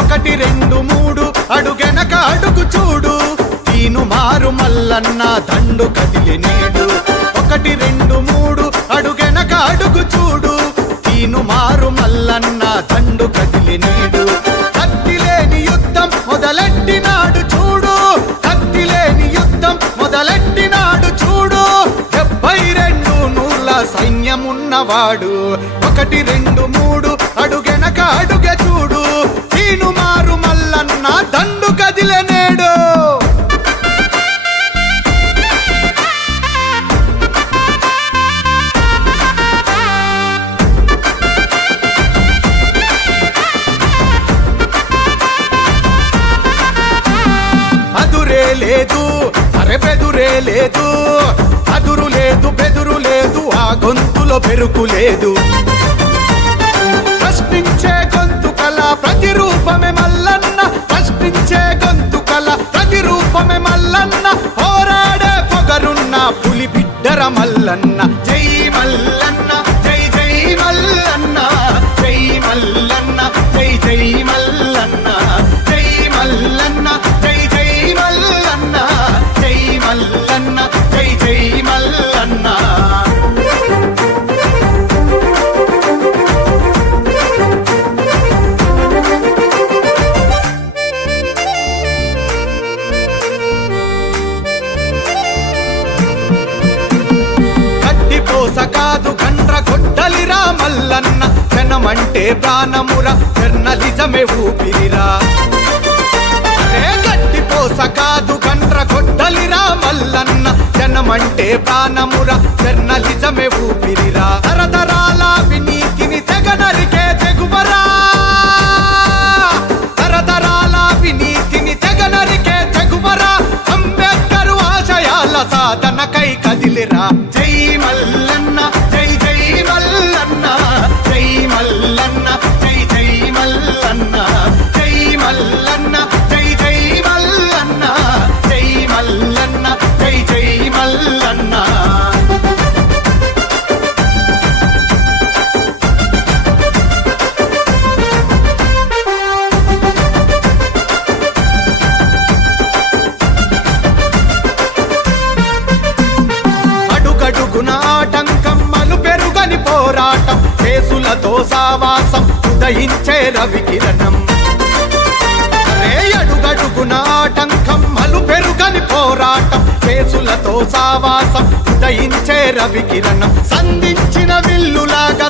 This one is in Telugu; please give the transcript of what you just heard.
ఒకటి రెండు మూడు అడుగెనక అడుగు చూడు. తీను మారు మల్లన్న దండు కదిలి నేడు. ఒకటి రెండు మూడు అడుగెనక అడుగు చూడు. తీను మారు మల్లన్న దండు కదిలి సైన్యమున్నవాడు. ఒకటి రెండు మూడు అడుగెనక అడుగె చూడు. తీను మారు మల్లన్న దండు కదిలనేడు అదురే లేదు అరెపెదురే లేదు అదురు లేదు గొంతులో పెరుకు లేదు. ప్రశ్నించే గొంతు కల ప్రతిరూపమే మల్లన్న. ప్రశ్నించే గొంతు కల ప్రతిరూపమే మల్లన్న. పోరాడే పొగరున్న పులి బిడ్డర మల్లన్న. కొట్టలిరా మల్లన్న జనమంటే ప్రాణమురా జర్నలిజమే ఊపిరిరా. గట్టి పోస కాదు కంట్ర కొట్టలిరా మల్లన్న జనమంటే ప్రాణమురా జర్నలిజమే ఊపిరిరా. తరతరాల వినీతిని తెగనరికే తెగువరా. తరతరాల వినీతిని తెగ తెగువరా. అంబేద్కర్ ఆశయాల సాధనకై కదిలిరా. జై మల్ల కేసులతో సావాసం ఉదయించే రవికిరణం అరే అడుగడుగున ఆటంకం మలు పెరుగని పోరాటం కేసులతో సావాసం ఉదయించే రవికిరణం సంధించిన విల్లులాగా